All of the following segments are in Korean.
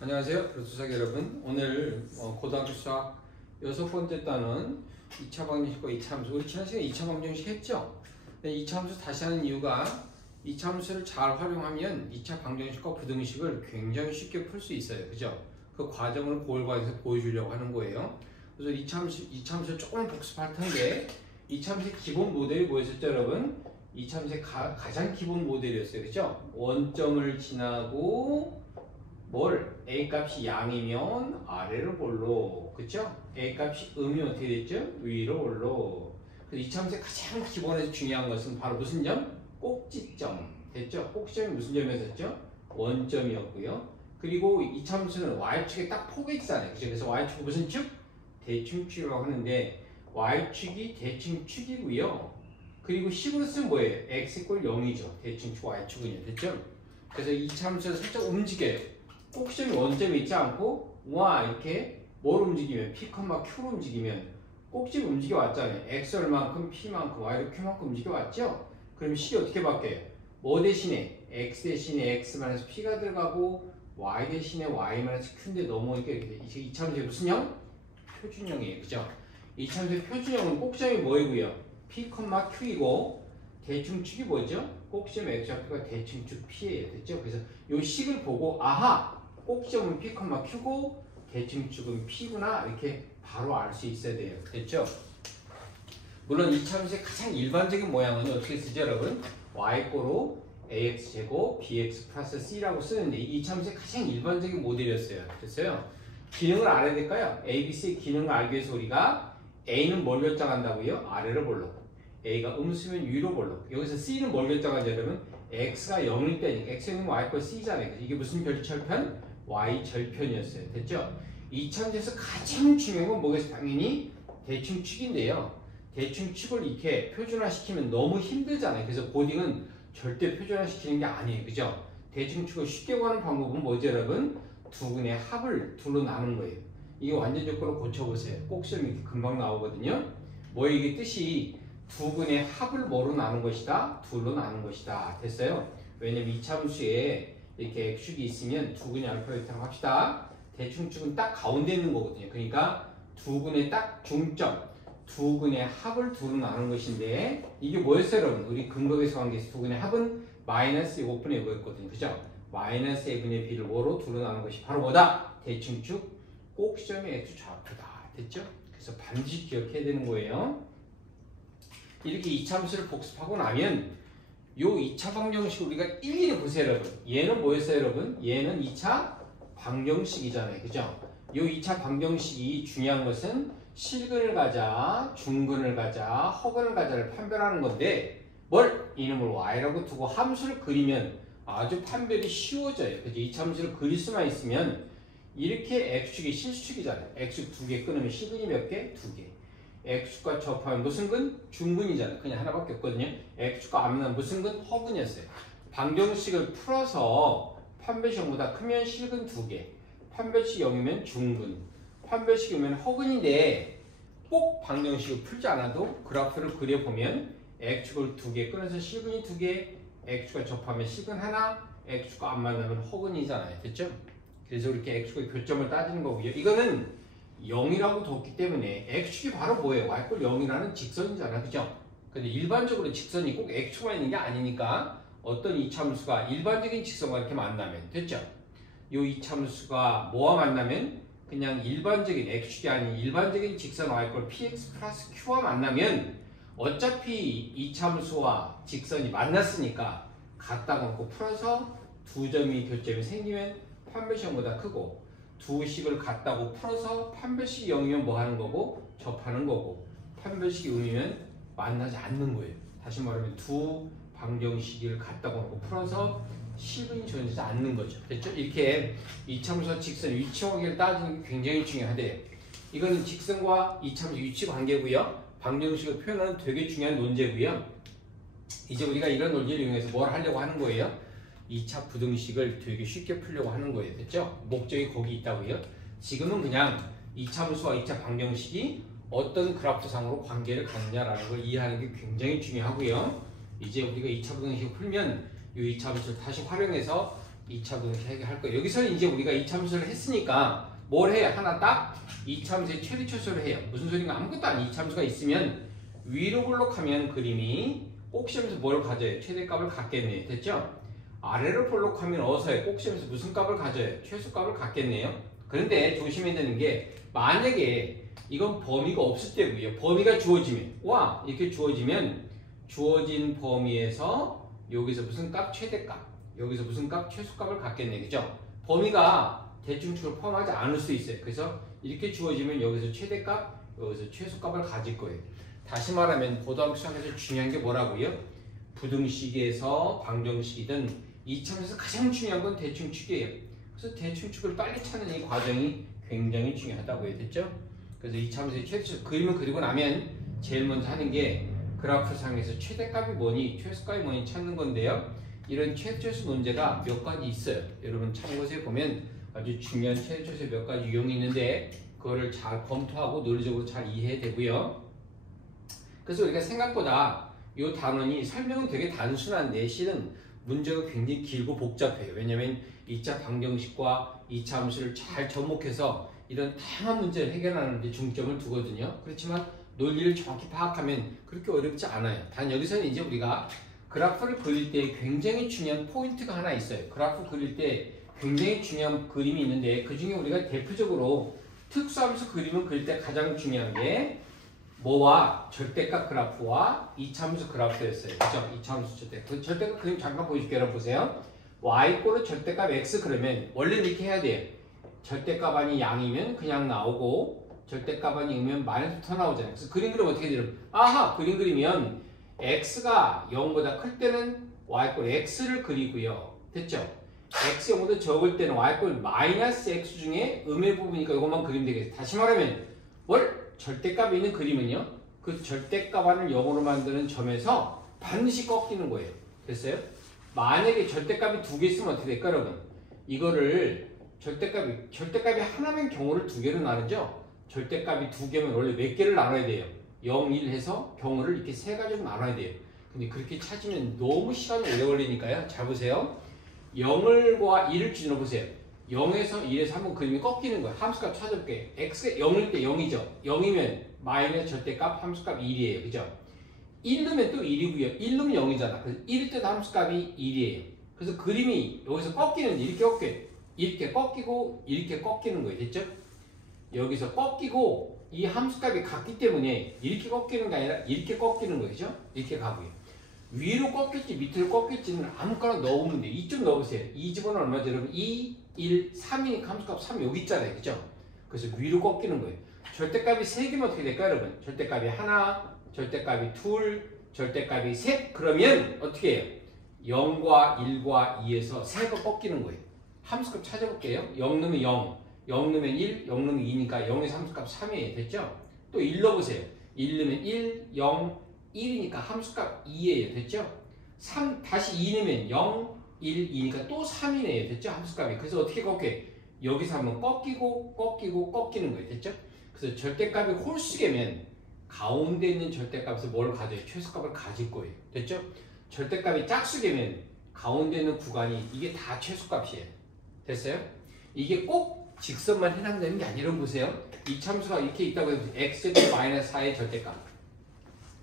안녕하세요. 수석 여러분. 오늘 고등학교 수학 6번째 단원 2차 방정식과 2차 함수. 우리 지난 시간에 2차 방정식 했죠? 2차 함수 다시 하는 이유가 2차 함수를 잘 활용하면 2차 방정식과 부등식을 굉장히 쉽게 풀 수 있어요. 그죠? 그 과정을 고을과에서 보여주려고 하는 거예요. 그래서 2차 함수를 조금 복습할 텐데 2차 함수의 기본 모델이 뭐였었죠, 여러분? 2차 함수의 가장 기본 모델이었어요. 그죠? 원점을 지나고 A 값이 양이면 아래로 볼로, 그쵸? A 값이 음이면 어떻게 됐죠? 위로 볼로. 그래서 이 참수의 가장 기본에서 중요한 것은 바로 무슨 점? 꼭지점. 됐죠? 꼭지점이 무슨 점이었죠? 원점이었고요. 그리고 이 참수는 y축에 딱 포가 있잖아요. 그죠? 그래서 y축이 무슨 축? 대칭축이라고 하는데 y축이 대칭축이고요. 그리고 식으로 쓰면 뭐예요? x = 0이죠. 대칭축 y축은요. 됐죠? 그래서 이 참수를 살짝 움직여요. 꼭지점이 원점이 있지 않고 이렇게 뭘 움직이면 P, Q로 움직이면 꼭지점이 움직여 왔잖아요. X 얼만큼, P만큼, Y로 Q만큼 움직여 왔죠? 그럼 식이 어떻게 바뀌어요? 뭐 대신에 X 대신에 X-P가 들어가고 Y 대신에 Y-Q인데 넘어오니까 이렇게 이 참수의 무슨 형? 표준형이에요. 그죠? 이 참수의 표준형은 꼭지점이 뭐이고요? P, Q이고 대칭축이 뭐죠? 꼭지점 X 좌표가 대칭축 P예요. 됐죠? 그래서 이 식을 보고 꼭지점은 P, Q고 대칭축은 P구나 이렇게 바로 알 수 있어야 돼요. 됐죠? 물론 이 참수의 가장 일반적인 모양은 어떻게 쓰죠, 여러분? y꼴로 ax제곱 bx 플러스 c라고 쓰는데 이 참수의 가장 일반적인 모델이었어요. 그랬어요. 기능을 알아야 될까요? a, b, c의 기능을 알기 위해서 우리가 a는 뭘 결정한다고요? 아래로 볼록. a가 음수면 위로 볼록. 여기서 c는 뭘 결정하죠, 여러분? x가 0일 때니까 x는 y꼴 c잖아요. 이게 무슨 절편? y절편이었어요. 됐죠? 이 참수에서 가장 중요한 건 뭐겠어요? 당연히 대칭축인데요. 대칭축을 이렇게 표준화시키면 너무 힘들잖아요. 그래서 고딩은 절대 표준화시키는 게 아니에요. 그죠? 대칭축을 쉽게 구하는 방법은 뭐죠, 여러분? 두근의 합을 둘로 나눈 거예요. 이게 완전 조건을 고쳐보세요. 꼭 시험이 이렇게 금방 나오거든요. 뭐 이게 뜻이 두근의 합을 뭐로 나눈 것이다? 둘로 나눈 것이다. 됐어요? 왜냐면 이 참수에 이렇게 x축이 있으면 두근의 알파 베타라고 합시다. 대칭축은 딱 가운데 있는 거거든요. 그러니까 두근의 딱 중점, 두근의 합을 둘로 나눈 것인데 이게 뭐였어요, 여러분? 우리 근거에서 관계에서 두근의 합은 마이너스 5분의 5였거든요. 그죠? 마이너스 2분의 b를 뭐로 둘로 나눈 것이 바로 뭐다? 대칭축 꼭지점의 x 좌표다. 됐죠? 그래서 반드시 기억해야 되는 거예요. 이렇게 이 참수를 복습하고 나면 요 2차 방정식 우리가 일일이 보세요, 여러분. 얘는 뭐였어요, 여러분? 얘는 2차 방정식이잖아요. 그죠? 요 2차 방정식이 중요한 것은 실근을 가자, 중근을 가자, 허근을 가자를 판별하는 건데 이놈을 y라고 두고 함수를 그리면 아주 판별이 쉬워져요. 그죠? 이 참수를 그릴 수만 있으면 이렇게 x축이 실수축이잖아요. x축 2개 끊으면 실근이 몇 개? 2개. x축과 접하면 무슨 근? 중근이잖아요. 그냥 하나밖에 없거든요. x축과 앞면 무슨 근? 허근이었어요. 방정식을 풀어서 판별식보다 크면 실근 2개, 판별식 0이면 중근, 판별식 0이면 허근인데 꼭 방정식을 풀지 않아도 그래프를 그려보면 x축을 2개 끊어서 실근이 2개, x축과 접하면 실근 하나, x축과 안 만나면 허근이잖아요. 됐죠? 그래서 이렇게 x축의 교점을 따지는 거고요. 이거는 0이라고 뒀기 때문에 x축이 바로 뭐예요? y꼴 0이라는 직선이잖아. 그죠? 근데 일반적으로 직선이 꼭 x축만 있는 게 아니니까 어떤 이참수가 일반적인 직선과 이렇게 만나면 됐죠? 요 이참수가 뭐와 만나면 그냥 일반적인 x축이 아닌 일반적인 직선 y꼴 px 플러스 q와 만나면 어차피 이참수와 직선이 만났으니까 같다고 놓고 풀어서 두 점이 교점이 생기면 판별식보다 크고 두 식을 같다고 풀어서 판별식이 0이면 뭐 하는 거고 접하는 거고 판별식이 음이면 만나지 않는 거예요. 다시 말하면 두 방정식을 같다고 놓고 풀어서 식은 존재하지 않는 거죠. 됐죠? 이렇게 이참수와 직선 위치 관계를 따지는 게 굉장히 중요하대요. 이거는 직선과 이참수 위치 관계고요. 방정식을 표현하는 되게 중요한 논제고요. 이제 우리가 이런 논리를 이용해서 뭘 하려고 하는 거예요? 2차 부등식을 되게 쉽게 풀려고 하는 거예요. 됐죠? 목적이 거기 있다고요. 지금은 그냥 2차 함수와 2차 방정식이 어떤 그래프상으로 관계를 갖느냐라는 걸 이해하는 게 굉장히 중요하고요. 이제 우리가 2차 부등식을 풀면 이 2차 함수를 다시 활용해서 2차 부등식 해결할 거예요. 여기서는 이제 우리가 이차함수를 했으니까 뭘 해요? 하나 딱 이차함수의 최대초수를 해요. 무슨 소리인가? 아무것도 아닌 이차함수가 있으면 위로 볼록하면 그림이 꼭 시험에서 뭘 가져요? 최대값을 갖겠네요. 됐죠? 아래로 볼록하면 어서요. 꼭 시험에서 무슨 값을 가져요? 최소값을 갖겠네요. 그런데 조심해야 되는 게 만약에 이건 범위가 없을 때고요. 범위가 주어지면 와 이렇게 주어지면 주어진 범위에서 여기서 무슨 값? 최대값. 여기서 무슨 값? 최소값을 갖겠네. 그죠? 범위가 대충축을 포함하지 않을 수 있어요. 그래서 이렇게 주어지면 여기서 최대값, 여기서 최소값을 가질 거예요. 다시 말하면 고등학교 시험에서 중요한 게 뭐라고요? 부등식에서 방정식이든 이차함수에서 가장 중요한 건 대충축이에요. 그래서 대충축을 빨리 찾는 이 과정이 굉장히 중요하다고 됐죠? 그래서 이차함수의 최대값 그림을 그리고 나면 제일 먼저 하는 게 그래프상에서 최대값이 뭐니, 최소값이 뭐니 찾는 건데요. 이런 최대초수 논제가 몇 가지 있어요. 여러분 참고서에 보면 아주 중요한 최대초수의 몇 가지 유형이 있는데 그거를 잘 검토하고 논리적으로 잘 이해해야 되고요. 그래서 우리가 생각보다 이 단원이 설명은 되게 단순한데 실은 문제가 굉장히 길고 복잡해요. 왜냐하면 2차 방정식과 2차 함수를 잘 접목해서 이런 다양한 문제를 해결하는 데 중점을 두거든요. 그렇지만 논리를 정확히 파악하면 그렇게 어렵지 않아요. 단 여기서는 이제 우리가 그래프를 그릴 때 굉장히 중요한 포인트가 하나 있어요. 그래프 그릴 때 굉장히 중요한 그림이 있는데 그 중에 우리가 대표적으로 특수함수 그림을 그릴 때 가장 중요한 게 뭐와 절대값 그래프와 이차함수 그래프였어요. 그죠? 이차함수 절대값. 그 절대값 그림 잠깐 보여줄게요. 여러분 보세요. y = 절대값 x 그러면 원래 이렇게 해야 돼요. 절대값 아니 양이면 그냥 나오고 절대값 아니 이면 마이너스 더 나오잖아요. 그래서 그림 그리면 어떻게 되죠? 아하! 그림 그리면 x가 0보다 클 때는 y = x를 그리고요. 됐죠? x 0보다 적을 때는 y = 마이너스 x 중에 음의 부분이니까 이것만 그리면 되겠어요. 다시 말하면 뭘? 절대값이 있는 그림은요. 그 절대값을 0으로 만드는 점에서 반드시 꺾이는 거예요. 됐어요? 만약에 절대값이 두 개 있으면 어떻게 될까 여러분? 이거를 절대값이 하나면 경우를 두 개로 나누죠? 절대값이 두 개면 원래 몇 개를 나눠야 돼요? 0, 1 해서 경우를 이렇게 세 가지로 나눠야 돼요. 근데 그렇게 찾으면 너무 시간이 오래 걸리니까요. 잘 보세요. 0과 1을 기준으로 보세요. 0에서 1에서 한번 그림이 꺾이는 거예요. 함수값 찾아볼게요. x가 0일 때 0이죠. 0이면 마이너스 절대값 함수값 1이에요. 그죠? 1 넣으면 또 1이고요. 1 넣으면 0이잖아. 그래서 1일 때도 함수값이 1이에요. 그래서 그림이 여기서 꺾이는데 이렇게 꺾여요. 이렇게 꺾이고 이렇게 꺾이는 거예요. 됐죠? 여기서 꺾이고 이 함수값이 같기 때문에 이렇게 꺾이는 게 아니라 이렇게 꺾이는 거죠. 이렇게 가고요. 위로 꺾일지 밑으로 꺾일지는 아무거나 넣으면 돼요. 2좀 넣어보세요. 2 집어넣으면 얼마죠? 여러분 2, 1, 3이니까 함수값 3 여기 있잖아요. 그죠? 그래서 위로 꺾이는 거예요. 절대값이 3개면 어떻게 될까요? 여러분 절대값이 하나, 절대값이 둘, 절대값이 셋 그러면 어떻게 해요? 0과 1과 2에서 3가 꺾이는 거예요. 함수값 찾아볼게요. 0 넣으면 0, 0 넣으면 1, 0 넣으면 2니까 0에서 함수값 3이에요. 됐죠? 또 1 넣어보세요. 1 넣으면 1, 0, 1이니까 함수값 2예요. 됐죠? 3 다시 2 넣으면 0, 1, 2니까 또 3이네요. 됐죠? 함수값이. 그래서 어떻게 꺾여요? 여기서 한번 꺾이고 꺾이고 꺾이는 거예요. 됐죠? 그래서 절대값이 홀수개면 가운데 있는 절대값에서 뭘 가져요? 최소값을 가질 거예요. 됐죠? 절대값이 짝수개면 가운데 있는 구간이 이게 다 최소값이에요. 됐어요? 이게 꼭 직선만 해당되는 게 아니라 보세요. 이 참수가 이렇게 있다고 해서 x-4의 절대값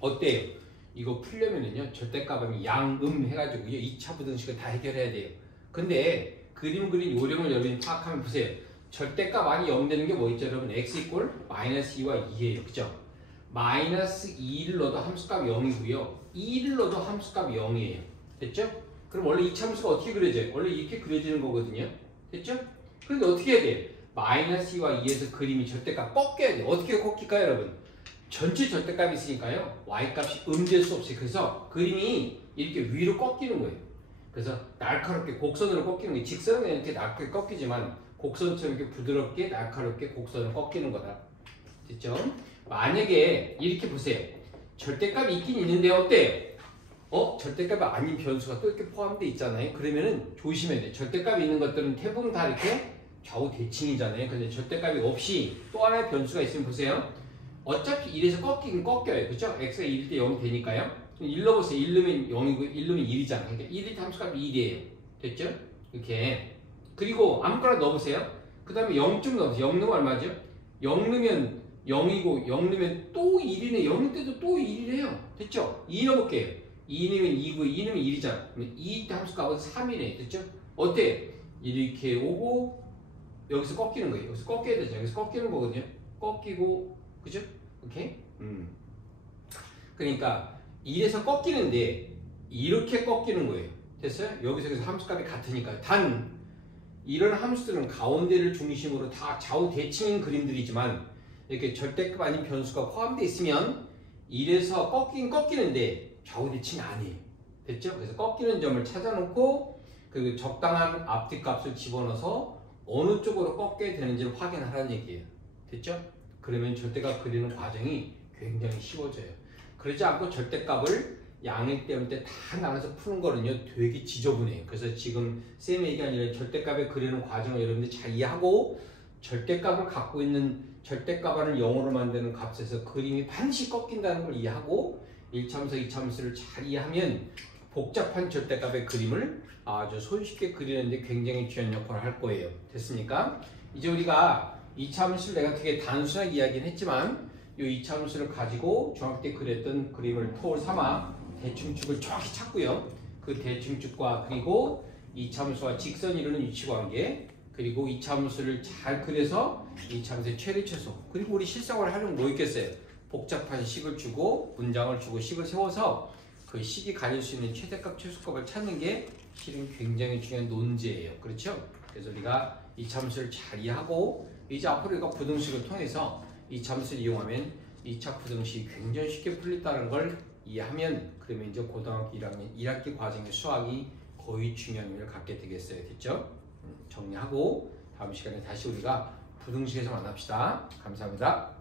어때요? 이거 풀려면은요 절대값은 양음 해가지고요 2차 부등식을 다 해결해야 돼요. 근데 그림 그린 요령을 여러분이 파악하면 보세요. 절대값 안이 0 되는 게 뭐 있죠 여러분? x = -2와 2예요. 그죠? -2를 넣어도 함수값이 0이고요 2를 넣어도 함수값이 0이에요. 됐죠? 그럼 원래 이 참수가 어떻게 그려져요? 원래 이렇게 그려지는 거거든요. 됐죠? 그런데 어떻게 해야 돼요? -2와 2에서 그림이 절대값 꺾여야 돼요. 어떻게 꺾일까요 여러분? 전체 절대값이 있으니까요 y값이 음될 수 없어요. 그래서 그림이 이렇게 위로 꺾이는 거예요. 그래서 날카롭게 곡선으로 꺾이는 거예요. 직선은 이렇게 날카롭게 꺾이지만 곡선처럼 이렇게 부드럽게 날카롭게 곡선을 꺾이는 거다. 됐죠? 만약에 이렇게 보세요. 절대값이 있긴 있는데 어때요? 절대값이 아닌 변수가 또 이렇게 포함되어 있잖아요. 그러면은 조심해야 돼요. 절대값이 있는 것들은 대부분 다 이렇게 좌우 대칭이잖아요. 근데 절대값이 없이 또 하나의 변수가 있으면 보세요. 어차피 1에서 꺾이긴 꺾여요. 그죠? x가 1일 때 0이 되니까요. 1 넣어보세요. 1 넣으면 0이고 1 넣으면 1이잖아요. 그러니까 1일 함수값이 1이에요. 됐죠? 이렇게. 그리고 아무거나 넣어보세요. 그 다음에 0좀 넣어보세요. 0 넣으면 얼마죠? 0 넣으면 0이고 0 넣으면 또 1이네. 0 넣을 때도 또 1이래요. 됐죠? 2 넣어볼게요. 2 넣으면 2고 2 넣으면 1이잖아. 그러면 2 함수 값은 3이네. 됐죠? 어때? 이렇게 오고 여기서 꺾이는 거예요. 여기서 꺾여야 되죠. 여기서 꺾이는 거거든요. 꺾이고, 그죠? 오케이? 그러니까 1에서 꺾이는데 이렇게 꺾이는 거예요. 됐어요? 여기서 함수값이 같으니까. 단 이런 함수들은 가운데를 중심으로 다 좌우 대칭인 그림들이지만 이렇게 절대값 아닌 변수가 포함되어 있으면 1에서 꺾이는데 좌우 대칭이 아니에요. 됐죠? 그래서 꺾이는 점을 찾아놓고 그 적당한 앞뒤값을 집어넣어서 어느 쪽으로 꺾여야 되는지를 확인하라는 얘기예요. 됐죠? 그러면 절대값 그리는 과정이 굉장히 쉬워져요. 그러지 않고 절대값을 양일 때문에 다 나눠서 푸는 거는요 되게 지저분해요. 그래서 지금 쌤이 얘기한 이런 절대값을 그리는 과정을 여러분들이 잘 이해하고 절대값을 갖고 있는 절대값을 0으로 만드는 값에서 그림이 반드시 꺾인다는 걸 이해하고 1차함수, 2차함수를 잘 이해하면 복잡한 절대값의 그림을 아주 손쉽게 그리는데 굉장히 중요한 역할을 할 거예요. 됐습니까? 이제 우리가 2차함수를 내가 되게 단순하게 이야기는 했지만 이 2차함수를 가지고 중학교 때 그렸던 그림을 토를 삼아 대충축을 정확히 찾고요. 그 대충축과 그리고 2차함수와 직선이 이루는 위치관계 그리고 2차함수를 잘 그려서 2차함수의 최대 최소 그리고 우리 실생활을 하려면 뭐 있겠어요? 복잡한 식을 주고 문장을 주고 식을 세워서 그 식이 가질 수 있는 최대값 최소값을 찾는 게 실은 굉장히 중요한 논제예요. 그렇죠? 그래서 우리가 2차함수를 잘 이해하고 이제 앞으로 우리가 부등식을 통해서 2차함수를 이용하면 2차 부등식이 굉장히 쉽게 풀린다는 걸 이해하면 그러면 이제 고등학교 1학기 과정의 수학이 거의 중요한 의미를 갖게 되겠어요. 됐죠? 정리하고 다음 시간에 다시 우리가 부등식에서 만납시다. 감사합니다.